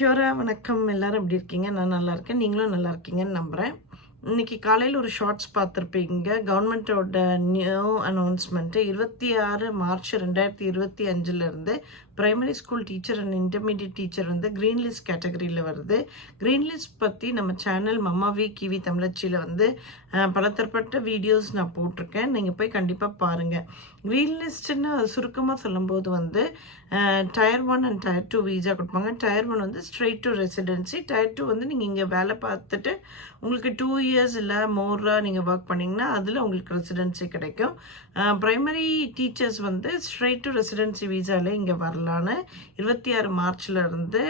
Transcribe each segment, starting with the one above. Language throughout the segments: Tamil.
கியோரா வணக்கம். எல்லாரும் எப்படி இருக்கீங்க? நான் நல்லா இருக்கேன். நீங்களும் நல்லா இருக்கீங்கன்னு நம்புகிறேன். இன்னைக்கு காலையில் ஒரு ஷார்ட்ஸ் பார்த்துருப்பீங்க. கவர்மெண்ட்டோட new announcement 26 March 2025 primary school teacher and intermediate teacher வந்து க்ரீன் லிஸ்ட் கேட்டகரியில் வருது. க்ரீன் லிஸ்ட் பற்றி நம்ம சேனல் மம்மாவி கிவி தமிழச்சியில் வந்து பலதரப்பட்ட வீடியோஸ் நான் போட்டிருக்கேன். நீங்கள் போய் கண்டிப்பாக பாருங்கள். க்ரீன் லிஸ்ட்டுன்னு சுருக்கமாக சொல்லும்போது வந்து டயர் 1 அண்ட் டயர் 2 வீசா கொடுப்பாங்க. டயர் 1 வந்து ஸ்ட்ரெயிட் டு ரெசிடென்சி. டயர் 2 வந்து நீங்கள் இங்கே வேலை பார்த்துட்டு உங்களுக்கு 2 இயர்ஸ் இல்லை மோராக நீங்கள் ஒர்க் பண்ணிங்கன்னா அதில் உங்களுக்கு ரெசிடென்சி கிடைக்கும். ப்ரைமரி டீச்சர்ஸ் வந்து ஸ்ட்ரெயிட் டு ரெசிடென்சி வீசாவில் இங்கே வரலான்னு 26 மார்ச்லேருந்து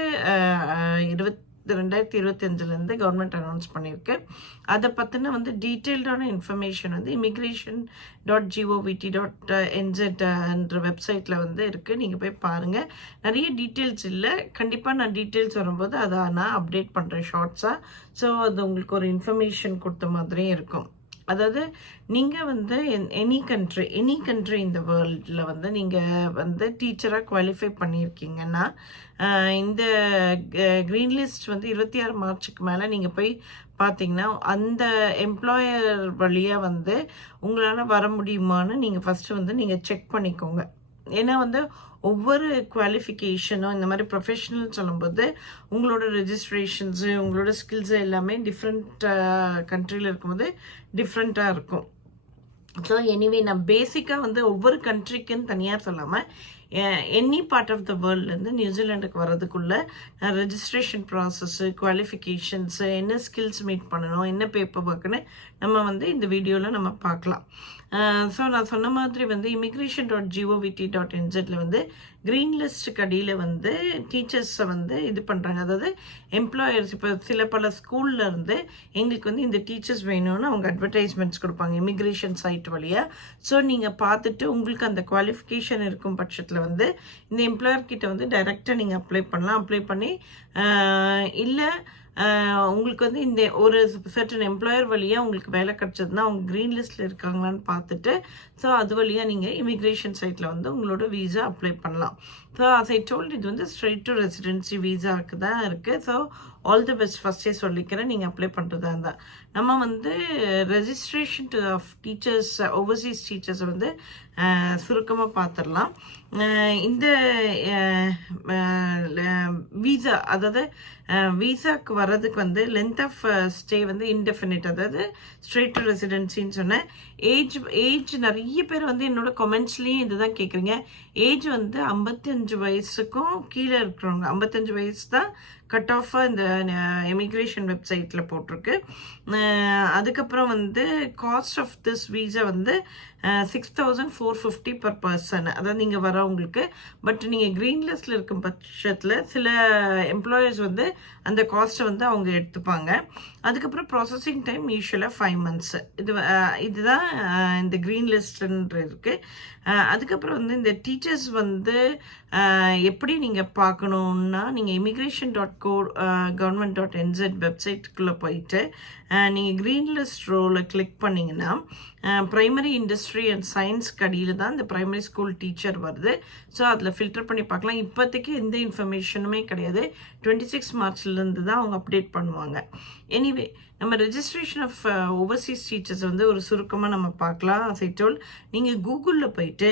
2025 கவர்மெண்ட் அனௌன்ஸ் பண்ணியிருக்கு. அதை பற்றின வந்து டீட்டெயில்டான இன்ஃபர்மேஷன் வந்து immigration.govt.nz என்ற வெப்சைட்டில் வந்து இருக்குது. நீங்கள் போய் பாருங்கள். நிறைய டீட்டெயில்ஸ் இல்லை, கண்டிப்பாக நான் டீட்டெயில்ஸ் வரும்போது அதை நான் அப்டேட் பண்ணுறேன் ஷார்ட்ஸாக. ஸோ அது உங்களுக்கு ஒரு இன்ஃபர்மேஷன் கொடுத்த மாதிரியும் இருக்கும். அதாவது நீங்கள் வந்து எனி கண்ட்ரி இந்த வேர்ல்டில் வந்து நீங்கள் வந்து டீச்சராக குவாலிஃபை பண்ணியிருக்கீங்கன்னா இந்த க்ரீன் லிஸ்ட் வந்து 26 மார்ச்சுக்கு மேலே நீங்கள் போய் பார்த்தீங்கன்னா அந்த எம்ப்ளாயர் வழியாக வந்து உங்களால் வர முடியுமான்னு நீங்கள் ஃபஸ்ட்டு வந்து நீங்கள் செக் பண்ணிக்கோங்க. ஏன்னா வந்து ஒவ்வொரு குவாலிஃபிகேஷனும் இந்த மாதிரி ப்ரொஃபஷனல் சொல்லும்போது உங்களோட ரெஜிஸ்ட்ரேஷன்ஸு உங்களோட ஸ்கில்ஸு எல்லாமே டிஃப்ரெண்ட் கண்ட்ரியில் இருக்கும்போது டிஃப்ரெண்ட்டாக இருக்கும். ஸோ எனிவே நான் பேசிக்காக வந்து ஒவ்வொரு கண்ட்ரிக்குன்னு தனியாக சொல்லாமல் எனி பார்ட் ஆஃப் த வேர்ல்ட்லேருந்து நியூசிலாண்டுக்கு வர்றதுக்குள்ளே ரெஜிஸ்ட்ரேஷன் ப்ராசஸ்ஸு குவாலிஃபிகேஷன்ஸு என்ன ஸ்கில்ஸ் மீட் பண்ணணும் என்ன பேப்பர் ஒர்க்குன்னு நம்ம வந்து இந்த வீடியோவில் நம்ம பார்க்கலாம். ஸோ நான் சொன்ன மாதிரி வந்து immigration.govt.nz வந்து க்ரீன் லிஸ்ட்டுக்கு அடியில் வந்து டீச்சர்ஸை வந்து இது பண்ணுறாங்க. அதாவது எம்ப்ளாயர்ஸ் இப்போ பல ஸ்கூலில் இருந்து எங்களுக்கு வந்து இந்த டீச்சர்ஸ் வேணும்னு அவங்க அட்வர்டைஸ்மெண்ட்ஸ் கொடுப்பாங்க இமிக்ரேஷன் சைட் வழியாக. ஸோ நீங்கள் பார்த்துட்டு உங்களுக்கு அந்த குவாலிஃபிகேஷன் இருக்கும் பட்சத்தில் வந்து இந்த எம்ப்ளாயர்கிட்ட வந்து டைரெக்டாக நீங்கள் அப்ளை பண்ணலாம். அப்ளை பண்ணி இல்லை உங்களுக்கு வந்து இந்த ஒரு சர்டன் எம்ப்ளாயர் வழியாக உங்களுக்கு வேலை கிடச்சதுன்னா அவங்க க்ரீன் லிஸ்ட்டில் இருக்காங்களான்னு பார்த்துட்டு ஸோ அது வழியாக நீங்கள் இமிக்ரேஷன் சைட்டில் வந்து உங்களோட வீசா அப்ளை பண்ணலாம். ஸோ as I told இது வந்து ஸ்ட்ரெயிட் டு ரெசிடென்சி வீசாவுக்கு தான் இருக்குது. ஸோ ஆல் தி பெஸ்ட் ஃபஸ்ட்டே சொல்லிக்கிறேன். நீங்கள் அப்ளை பண்ணுறதா இருந்தால் நம்ம வந்து registration to of teachers overseas டீச்சர்ஸை வந்து சுருக்கமாக பார்த்துடலாம். இந்த வீசா அதாவது வீசாக்கு வர்றதுக்கு வந்து லென்த் ஆஃப் ஸ்டே வந்து இன்டெஃபினிட், அதாவது ஸ்ட்ரெயிட் டு ரெசிடென்சின்னு சொன்னேன். ஏஜ் நிறைய பேர் வந்து என்னோட கமெண்ட்ஸ்லேயும் இதுதான் கேட்குறீங்க. ஏஜ் வந்து 55 வயசுக்கும் கீழே இருக்கிறவங்க 55 வயசு தான் கட் ஆஃபாக இந்த இமிக்ரேஷன் வெப்சைட்டில் போட்டிருக்கு. அதுக்கப்புறம் வந்து காஸ்ட் ஆஃப் திஸ் வீசா வந்து 6450 per person, அதாவது நீங்கள் வரவங்களுக்கு. பட் நீங்கள் க்ரீன் லிஸ்ட்டில் இருக்கும் பட்சத்தில் சில எம்ப்ளாயர்ஸ் வந்து அந்த காஸ்ட்டை வந்து அவங்க எடுத்துப்பாங்க. அதுக்கப்புறம் ப்ராசஸிங் டைம் யூஸ்வலாக 5 months. இதுதான் இந்த க்ரீன் லிஸ்ட்ன்ற இருக்குது. அதுக்கப்புறம் வந்து இந்த டீச்சர்ஸ் வந்து எப்படி நீங்கள் பார்க்கணுன்னா நீங்கள் immigration.govt.nz வெப்சைட்டுக்குள்ளே போயிட்டு நீங்கள் க்ரீன் லிஸ்ட் ரோவில் கிளிக் பண்ணிங்கன்னா ப்ரைமரி இண்டஸ்ட்ரி அண்ட் சயின்ஸ் கடியில் தான் இந்த ப்ரைமரி ஸ்கூல் டீச்சர் வருது. ஸோ அதில் ஃபில்டர் பண்ணி பார்க்கலாம். இப்போதைக்கு எந்த இன்ஃபர்மேஷனுமே கிடையாது. 26 மார்ச்லேருந்து தான் அவங்க அப்டேட் பண்ணுவாங்க. எனிவே நம்ம ரெஜிஸ்ட்ரேஷன் ஆஃப் ஓவர்சீஸ் டீச்சர்ஸ் வந்து ஒரு சுருக்கமாக நம்ம பார்க்கலாம். as I told நீங்கள் கூகுளில் போயிட்டு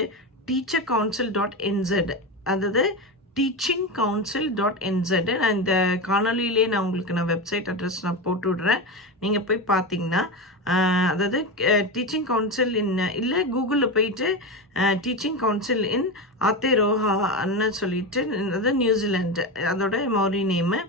teachercouncil.nz அதாவது teachingcouncil.nz நான் இந்த காணொலியிலே நான் உங்களுக்கு வெப்சைட் அட்ரஸ் நான் போட்டு விடுறேன். நீங்கள் போய் பார்த்தீங்கன்னா அதாவது டீச்சிங் கவுன்சில் இன் இல்லை கூகுளில் போயிட்டு டீச்சிங் கவுன்சில் இன் ஆத்தேரோஹான்னு சொல்லிட்டு அதாவது நியூசிலாண்டு அதோட மௌரி நேமு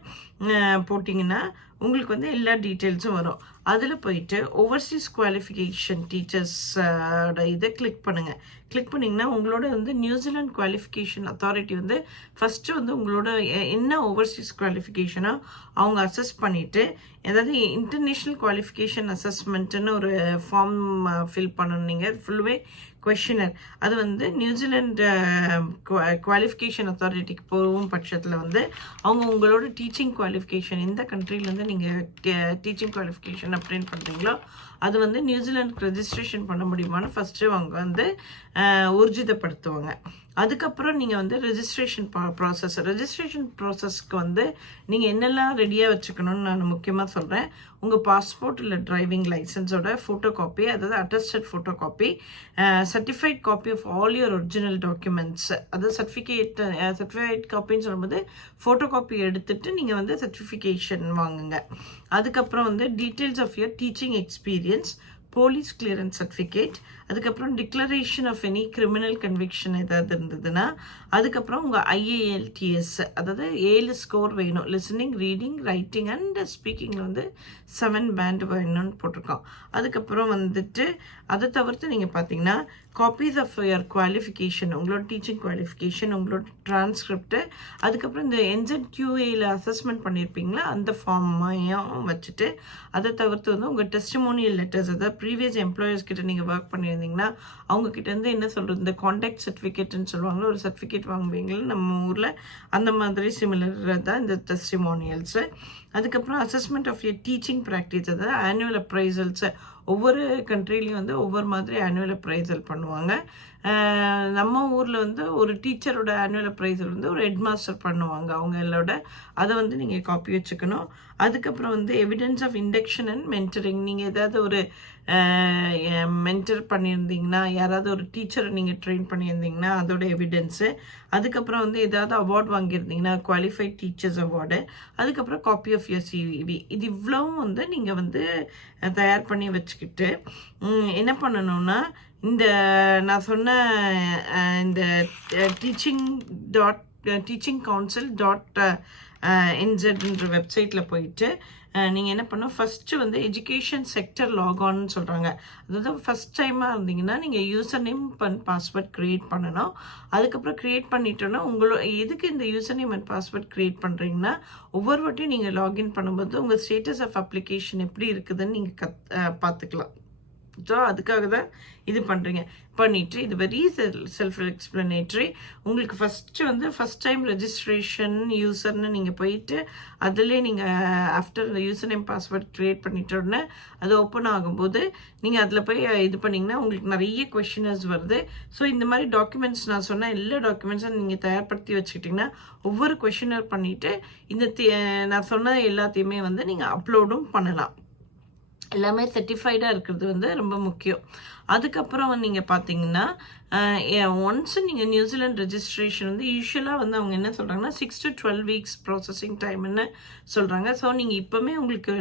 போட்டிங்கன்னா உங்களுக்கு வந்து எல்லா டீட்டெயில்ஸும் வரும். அதில் போயிட்டு ஓவர்சீஸ் குவாலிஃபிகேஷன் டீச்சர்ஸோட இதை கிளிக் பண்ணுங்கள். கிளிக் பண்ணிங்கன்னா உங்களோட வந்து நியூசிலாண்ட் குவாலிஃபிகேஷன் அத்தாரிட்டி வந்து ஃபஸ்ட்டு வந்து உங்களோட என்ன ஓவர்சீஸ் குவாலிஃபிகேஷனோ அவங்க அசஸ் பண்ணிவிட்டு ஏதாவது இன்டர்நேஷ்னல் குவாலிஃபிகேஷன் அசஸ்மெண்ட்டுன்னு ஒரு ஃபார்ம் ஃபில் பண்ணணும். நீங்கள் ஃபுல்லுவே கொஷினர் அது வந்து நியூசிலாண்ட் குவாலிஃபிகேஷன் அத்தாரிட்டிக்கு போகும் பட்சத்தில் வந்து அவங்க உங்களோட டீச்சிங் குவாலிஃபிகேஷன் எந்த கண்ட்ரிலேருந்து நீங்கள் டீச்சிங் குவாலிஃபிகேஷன் அப்டேட் பண்ணுறீங்களோ அது வந்து நியூசிலாண்டுக்கு ரெஜிஸ்ட்ரேஷன் பண்ண முடியுமான்னு ஃபஸ்ட்டு அவங்க வந்து ஊர்ஜிதப்படுத்துவாங்க. அதுக்கப்புறம் நீங்கள் வந்து ரெஜிஸ்ட்ரேஷன் ப்ராசஸ்க்கு வந்து நீங்கள் என்னெல்லாம் ரெடியாக வச்சுக்கணும்னு நான் முக்கியமாக சொல்கிறேன். உங்கள் பாஸ்போர்ட் இல்லை டிரைவிங் லைசன்ஸோட ஃபோட்டோ காப்பி, அதாவது attested photo copy, certified copy of all your original documents. அதாவது சர்டிஃபைட் காப்பின்னு சொல்லும்போது ஃபோட்டோ காப்பி எடுத்துகிட்டு நீங்கள் வந்து சர்டிஃபிகேஷன் வாங்குங்க. அதுக்கப்புறம் வந்து details of your teaching experience, police clearance certificate, அதுக்கப்புறம் declaration of any criminal conviction ஏதாவது இருந்ததுன்னா, அதுக்கப்புறம் உங்கள் IALTS, அதாவது 7 ஸ்கோர் வேணும். லிசனிங், ரீடிங், ரைட்டிங் அண்ட் ஸ்பீக்கிங்கில் வந்து 7 பேண்ட் வேணும்னு போட்டிருக்கோம். அதுக்கப்புறம் வந்துட்டு அதை தவிர்த்து நீங்கள் பார்த்தீங்கன்னா காப்பீஸ் ஆஃப் யுவர் குவாலிஃபிகேஷன், உங்களோட டீச்சிங் குவாலிஃபிகேஷன், உங்களோட டிரான்ஸ்கிரிப்ட், அதுக்கப்புறம் இந்த NZQAல அசஸ்மெண்ட் பண்ணியிருப்பீங்களா அந்த ஃபார்மையும் வச்சுட்டு, அதை தவிர்த்து வந்து உங்கள் டெஸ்டிமோனியல் லெட்டர்ஸ், அதாவது ப்ரீவியஸ் எம்ப்ளாயர்ஸ் கிட்ட நீங்கள் ஒர்க் பண்ணியிருந்தீங்கன்னா அவங்கக்கிட்ட இருந்து என்ன சொல்கிறது, இந்த கான்டாக்ட் சர்டிஃபிகேட்னு சொல்லுவாங்களோ, ஒரு சர்டிஃபிகேட் வாங்குவீங்களா நம்ம ஊரில், அந்த மாதிரி சிமிலர் தான் இந்த டெஸ்டிமோனியல்ஸு. அதுக்கப்புறம் assessment of your teaching practice, அதாவது ஆனுவல் அப்ரைசல்ஸு. ஒவ்வொரு கண்ட்ரிலையும் வந்து ஒவ்வொரு மாதிரி ஆனுவல் அப்ரைசல் பண்ணுவாங்க. நம்ம ஊரில் வந்து ஒரு டீச்சரோட ஆனுவல் அப்ரைசல் வந்து ஒரு ஹெட் மாஸ்டர் பண்ணுவாங்க அவங்களோட. அதை வந்து நீங்கள் காப்பி வச்சுக்கணும். அதுக்கப்புறம் வந்து evidence of induction and mentoring, நீங்கள் ஏதாவது ஒரு மென்டர் பண்ணியிருந்தீங்கன்னா, யாராவது ஒரு டீச்சரை நீங்கள் ட்ரெயின் பண்ணியிருந்தீங்கன்னா அதோட எவிடன்ஸு. அதுக்கப்புறம் வந்து ஏதாவது அவார்ட் வாங்கியிருந்தீங்கன்னா குவாலிஃபைட் டீச்சர்ஸ் அவார்டு. அதுக்கப்புறம் காப்பி ஆஃப் யுவர் CV. இது இவ்வளவும் வந்து நீங்கள் வந்து தயார் பண்ணி வச்சுக்கிட்டு என்ன பண்ணணும்னா, இந்த நான் சொன்ன இந்த teaching.council.nzன்ற வெப்சைட்டில் போயிட்டு நீங்கள் என்ன பண்ணணும், ஃபஸ்ட்டு வந்து எஜுகேஷன் செக்டர் லாகான்னு சொல்கிறாங்க. அதாவது ஃபஸ்ட் டைமாக இருந்தீங்கன்னா நீங்கள் user name and password create பண்ணணும். அதுக்கப்புறம் க்ரியேட் பண்ணிட்டோன்னா எதுக்கு இந்த user name and password create பண்ணுறீங்கன்னா, ஒவ்வொரு வாட்டியும் நீங்கள் லாகின் பண்ணும்போது உங்கள் ஸ்டேட்டஸ் ஆஃப் அப்ளிகேஷன் எப்படி இருக்குதுன்னு நீங்கள் பார்த்துக்கலாம். ஸோ அதுக்காக தான் இது பண்ணுறீங்க. பண்ணிவிட்டு இது வெரி செல்ஃப் எக்ஸ்பிளனேட்ரி. உங்களுக்கு ஃபஸ்ட் டைம் ரெஜிஸ்ட்ரேஷன் யூசர்னு நீங்கள் போயிட்டு அதுலேயே நீங்கள் after user name password create பண்ணிட்டோன்னே அது ஓப்பன் ஆகும்போது நீங்கள் அதில் போய் இது பண்ணிங்கன்னா உங்களுக்கு நிறைய கொஷினர்ஸ் வருது. ஸோ இந்த மாதிரி டாக்குமெண்ட்ஸ் நான் சொன்ன எல்லா டாக்குமெண்ட்ஸும் நீங்கள் தயார்படுத்தி வச்சுக்கிட்டிங்கன்னா ஒவ்வொரு கொஷினர் பண்ணிவிட்டு இந்த நான் சொன்ன எல்லாத்தையுமே வந்து நீங்கள் அப்லோடும் பண்ணலாம். எல்லாமே சர்டிஃபைடாக இருக்கிறது வந்து ரொம்ப முக்கியம். அதுக்கப்புறம் நீங்கள் பார்த்தீங்கன்னா ஒன்ஸ் நீங்கள் நியூசிலாண்ட் ரெஜிஸ்ட்ரேஷன் வந்து யூஸ்வலாக வந்து அவங்க என்ன சொல்கிறாங்கன்னா 6 to 12 வீக்ஸ் ப்ராசஸிங் டைம்னு சொல்கிறாங்க. ஸோ நீங்கள் இப்போவுமே உங்களுக்கு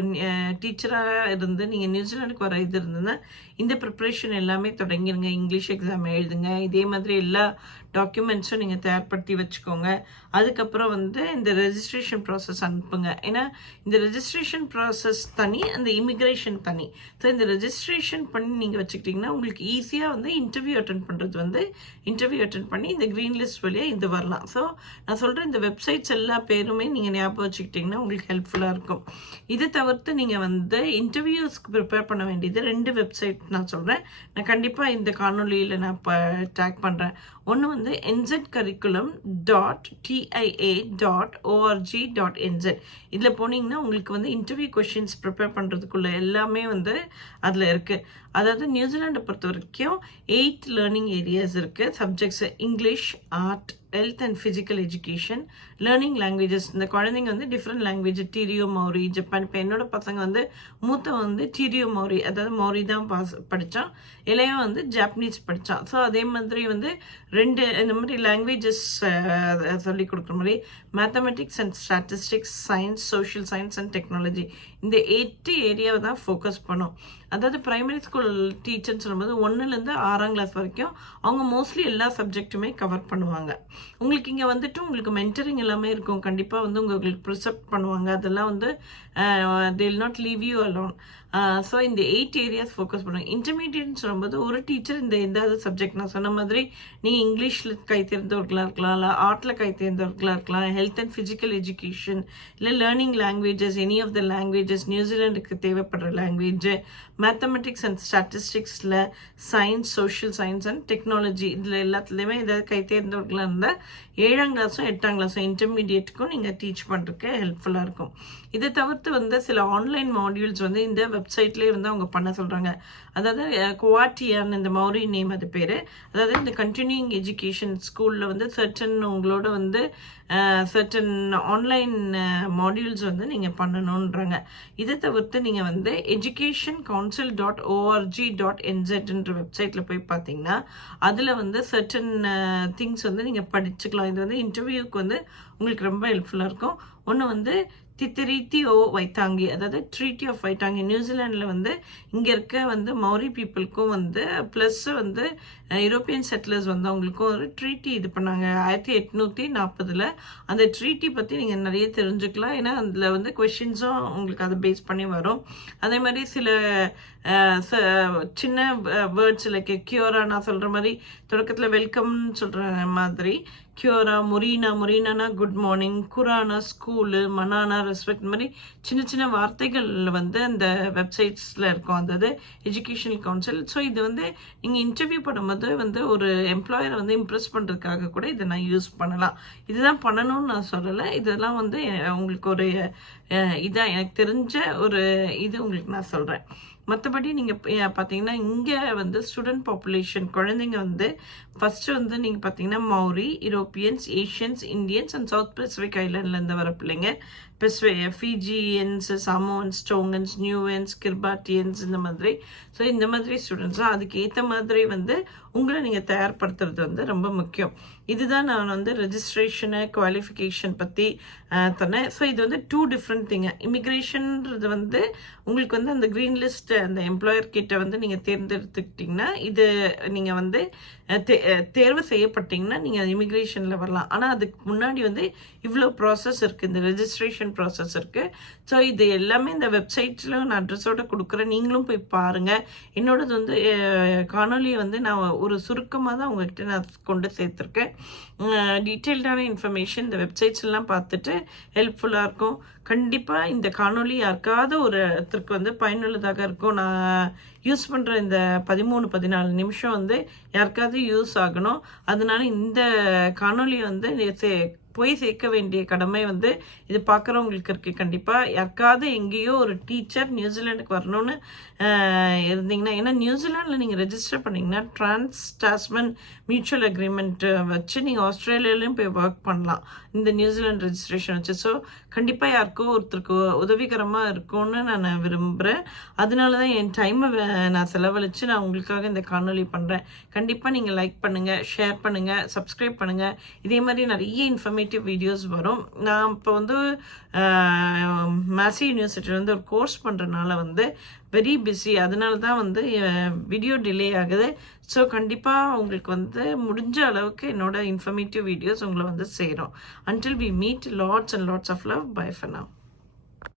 டீச்சராக இருந்து நீங்கள் நியூசிலாண்டுக்கு வர இது இருந்ததுன்னா இந்த ப்ரிப்ரேஷன் எல்லாமே தொடங்கிடுங்க. இங்கிலீஷ் எக்ஸாம் எழுதுங்க. இதே மாதிரி எல்லா டாக்குமெண்ட்ஸும் நீங்கள் தயார்படுத்தி வச்சுக்கோங்க. அதுக்கப்புறம் வந்து இந்த ரெஜிஸ்ட்ரேஷன் ப்ராசஸ் அனுப்புங்க. ஏன்னா இந்த ரெஜிஸ்ட்ரேஷன் ப்ராசஸ் தனி, அந்த இமிக்ரேஷன் தனி. ஸோ இந்த ரெஜிஸ்ட்ரேஷன் பண்ணி நீங்கள் வச்சுக்கிட்டிங்கன்னா உங்களுக்கு ஈஸியாக வந்து இன்டர்வியூ அட்டென்ட் பண்ணி இந்த க்ரீன் லிஸ்ட் வழியாக இது வரலாம். ஸோ நான் சொல்கிறேன் இந்த வெப்சைட்ஸ் எல்லா பேருமே நீங்கள் ஞாபகம் வச்சுக்கிட்டிங்கன்னா உங்களுக்கு ஹெல்ப்ஃபுல்லாக இருக்கும். இதை தவிர்த்து நீங்கள் வந்து இன்டர்வியூஸ்க்கு ப்ரிப்பேர் பண்ண வேண்டியது 2 வெப்சைட் நான் சொல்கிறேன். நான் கண்டிப்பாக இந்த காணொலியில் நான் டேக் பண்ணுறேன். ஒன்று வந்து nzcurriculum.tia.org.nz. இதில் போனீங்கன்னா உங்களுக்கு வந்து இன்டர்வியூ கொஷின்ஸ் ப்ரிப்பேர் பண்ணுறதுக்குள்ள எல்லாமே வந்து அதில் இருக்குது. அதாவது நியூசிலாண்டை பொறுத்த வரைக்கும் 8 லேர்னிங் ஏரியாஸ் இருக்குது. Subjects English, art, health and physical education, learning languages. இந்த குழந்தைங்க வந்து டிஃப்ரெண்ட் லாங்குவேஜ், டிரியோ மௌரி, ஜப்பான். இப்போ என்னோட பசங்க வந்து மூத்தவன் வந்து டிரியோ மௌரி, அதாவது மௌரி தான் படித்தான். இளையவன் வந்து ஜாப்பனீஸ் படித்தான். ஸோ அதே மாதிரி வந்து 2 இந்த மாதிரி லாங்குவேஜஸ் சொல்லி கொடுக்குற மாதிரி mathematics and statistics, science, social science and technology, இந்த 8 ஏரியாவை தான் ஃபோக்கஸ் பண்ணோம். அதாவது ப்ரைமரி ஸ்கூல் டீச்சர்னு சொல்லும்போது 1லேருந்து 6ஆம் கிளாஸ் வரைக்கும் அவங்க மோஸ்ட்லி எல்லா சப்ஜெக்ட்டுமே கவர் பண்ணுவாங்க. உங்களுக்கு இங்கே வந்துட்டு உங்களுக்கு மென்டரிங் எல்லாமே இருக்கும். கண்டிப்பாக வந்து உங்களுக்கு ப்ரிசெப்ட் பண்ணுவாங்க. அதெல்லாம் வந்து they will not leave you alone. So இந்த 8 ஏரியாஸ் ஃபோக்கஸ் பண்ணுவாங்க. இன்டர்மீடியட்னு சொல்லும்போது ஒரு டீச்சர் இந்த எதாவது சப்ஜெக்ட் நான் சொன்ன மாதிரி நீங்கள் இங்கிலீஷில் கை தேர்ந்தவர்களாக இருக்கலாம், இல்லை ஆர்ட்டில் கை தேர்ந்தவர்களாக இருக்கலாம், ஹெல்த் அண்ட் ஃபிசிக்கல் எஜுகேஷன், இல்லை learning languages, any of the languages, நியூசிலாண்டுக்கு தேவைப்படுற லாங்குவேஜ், மேத்தமெட்டிக்ஸ் அண்ட் ஸ்டாட்டிஸ்டிக்ஸில், science, social science and technology, இதில் எல்லாத்துலேயுமே ஏதாவது கை தேர்ந்தவர்களாக இருந்தால் 7ஆம் கிளாஸும் 8ஆம் கிளாஸும் இன்டர்மீடியட்டுக்கும் நீங்கள் டீச் பண்ணுறதுக்கு ஹெல்ப்ஃபுல்லாக இருக்கும். இதை தவிர்த்து வந்து சில ஆன்லைன் மாடியூல்ஸ் வந்து இந்த வெப்சைட்லேயே வந்து அவங்க பண்ண சொல்கிறாங்க. அதாவது குவாட்டியான் இந்த மௌரி நேம் அது பேர். அதாவது இந்த கண்டினியூயிங் எஜுகேஷன் ஸ்கூலில் வந்து சர்டன் உங்களோட வந்து சர்டன் ஆன்லைன் மாடியூல்ஸ் வந்து நீங்கள் பண்ணணுன்றாங்க. இதை தவிர்த்து நீங்கள் வந்து educationcouncil.org.nzன்ற வெப்சைட்டில் போய் பார்த்தீங்கன்னா அதில் வந்து சர்டன் திங்ஸ் வந்து நீங்கள் படிச்சுக்கலாம். இது வந்து இன்டர்வியூக்கு வந்து உங்களுக்கு ரொம்ப ஹெல்ப்ஃபுல்லாக இருக்கும். ஒன்று வந்து ட்ரீட்டி வைத்தாங்கி, அதாவது ட்ரீட்டி ஆஃப் வைத்தாங்கி நியூசிலாண்டில் வந்து இங்கே இருக்க வந்து மௌரி பீப்புளுக்கும் வந்து ப்ளஸ் வந்து யூரோப்பியன் செட்டிலர்ஸ் வந்து அவங்களுக்கும் ஒரு ட்ரீட்டி இது பண்ணாங்க 1840. அந்த ட்ரீட்டி பற்றி நீங்கள் நிறைய தெரிஞ்சுக்கலாம். ஏன்னா அதில் வந்து கொஷின்ஸும் உங்களுக்கு அதை பேஸ் பண்ணி வரும். அதே மாதிரி சில சின்ன வேர்ட்ஸ் லைக் கியூரா, நான் சொல்கிற மாதிரி தொடக்கத்தில் வெல்கம்னு சொல்கிற மாதிரி கியூரா, முரீனானா குட் மார்னிங், குரானா ஸ்கூலு, மனானா ரெஸ்பெக்ட், மாதிரி சின்ன சின்ன வார்த்தைகள் வந்து அந்த வெப்சைட்ஸில் இருக்கும். அதாவது எஜுகேஷனல் கவுன்சில். ஸோ இது வந்து நீங்கள் இன்டர்வியூ பண்ணும்போது வந்து ஒரு எம்ப்ளாயரை வந்து இம்ப்ரெஸ் பண்ணுறதுக்காக கூட இதை நான் யூஸ் பண்ணலாம். இதுதான் பண்ணணும்னு நான் சொல்லலை. இதெல்லாம் வந்து உங்களுக்கு ஒரு இதான் எனக்கு தெரிஞ்ச ஒரு இது உங்களுக்கு நான் சொல்கிறேன். மற்றபடி நீங்கள் பார்த்தீங்கன்னா இங்கே வந்து ஸ்டூடெண்ட் பாப்புலேஷன் குழந்தைங்க வந்து ஃபஸ்ட்டு வந்து நீங்கள் பார்த்தீங்கன்னா Maori, Europeans, Asians, Indians and South Pacific ஐலாண்ட்லேருந்து வர பிள்ளைங்க, ஃபிஜியன்ஸ், சமோன்ஸ், டோங்கன்ஸ், நியூவன்ஸ், கிர்பாட்டியன்ஸ், இந்த மாதிரி. ஸோ இந்த மாதிரி ஸ்டூடெண்ட்ஸாக அதுக்கு ஏற்ற மாதிரி வந்து உங்களை நீங்கள் தயார்படுத்துறது வந்து ரொம்ப முக்கியம். இதுதான் நான் வந்து ரெஜிஸ்ட்ரேஷனு குவாலிஃபிகேஷன் பற்றி தரேன். ஸோ இது வந்து 2 டிஃப்ரெண்ட் திங்கு. இமிக்ரேஷன்றது வந்து உங்களுக்கு வந்து அந்த க்ரீன் லிஸ்ட் அந்த எம்ப்ளாயர் கிட்ட வந்து நீங்கள் தேர்ந்தெடுத்துக்கிட்டிங்கன்னா இது நீங்கள் வந்து தேர்வு செய்யப்பட்டீங்கன்னா நீங்கள் இமிக்ரேஷனில் வரலாம். ஆனால் அதுக்கு முன்னாடி வந்து இவ்வளோ ப்ராசஸ் இருக்குது, இந்த ரெஜிஸ்ட்ரேஷன் ப்ராசஸ் இருக்குது. ஸோ இது எல்லாமே இந்த வெப்சைட்டில் நான் அட்ரஸோடு கொடுக்குறேன். நீங்களும் போய் பாருங்கள். என்னோடது வந்து காணொலியை வந்து நான் ஒரு சுருக்கமாக தான் உங்கள்கிட்ட நான் கொண்டு சேர்த்துருக்கேன். டீட்டெயில்டான இன்ஃபர்மேஷன் இந்த வெப்சைட்ஸ்லாம் பார்த்துட்டு ஹெல்ப்ஃபுல்லாக இருக்கும். கண்டிப்பாக இந்த காணொலி யாருக்காவது ஒருத்தருக்கு வந்து பயனுள்ளதாக இருக்கும். நான் யூஸ் பண்ணுற இந்த 13-14 நிமிஷம் வந்து யாருக்காவது யூஸ் ஆகணும். அதனால இந்த காணொலி வந்து போய் சேர்க்க வேண்டிய கடமை வந்து இது பார்க்குறவங்களுக்கு இருக்குது. கண்டிப்பாக யாருக்காவது எங்கேயோ ஒரு டீச்சர் நியூசிலாண்டுக்கு வரணும்னு இருந்தீங்கன்னா, ஏன்னா நியூசிலாண்டில் நீங்கள் ரெஜிஸ்டர் பண்ணிங்கன்னா டாஸ்மன் மியூச்சுவல் அக்ரிமெண்ட் வச்சு நீங்கள் ஆஸ்திரேலியாலையும் போய் ஒர்க் பண்ணலாம் இந்த நியூசிலாந்து ரெஜிஸ்ட்ரேஷன் வச்சு. ஸோ கண்டிப்பாக யாருக்கோ ஒருத்தருக்கு உதவிகரமாக இருக்கும்னு நான் விரும்புகிறேன். அதனால தான் என் டைமை நான் செலவழித்து நான் உங்களுக்காக இந்த காணொலி பண்ணுறேன். கண்டிப்பாக நீங்கள் லைக் பண்ணுங்கள், ஷேர் பண்ணுங்கள், சப்ஸ்கிரைப் பண்ணுங்கள். இதே மாதிரி நிறைய இன்ஃபர்மேட்டிவ் வீடியோஸ் வரும். நான் இப்போ வந்து மேசி யூனிவர்சிட்டியில் வந்து ஒரு கோர்ஸ் பண்ணுறதுனால வந்து வெரி பிஸி. அதனால தான் வந்து வீடியோ டிலே ஆகுது. ஸோ கண்டிப்பாக உங்களுக்கு வந்து முடிஞ்ச அளவுக்கு என்னோட இன்ஃபர்மேட்டிவ் வீடியோஸ் உங்களை வந்து சேரும். Until we meet, lots and lots of love. Bye for now.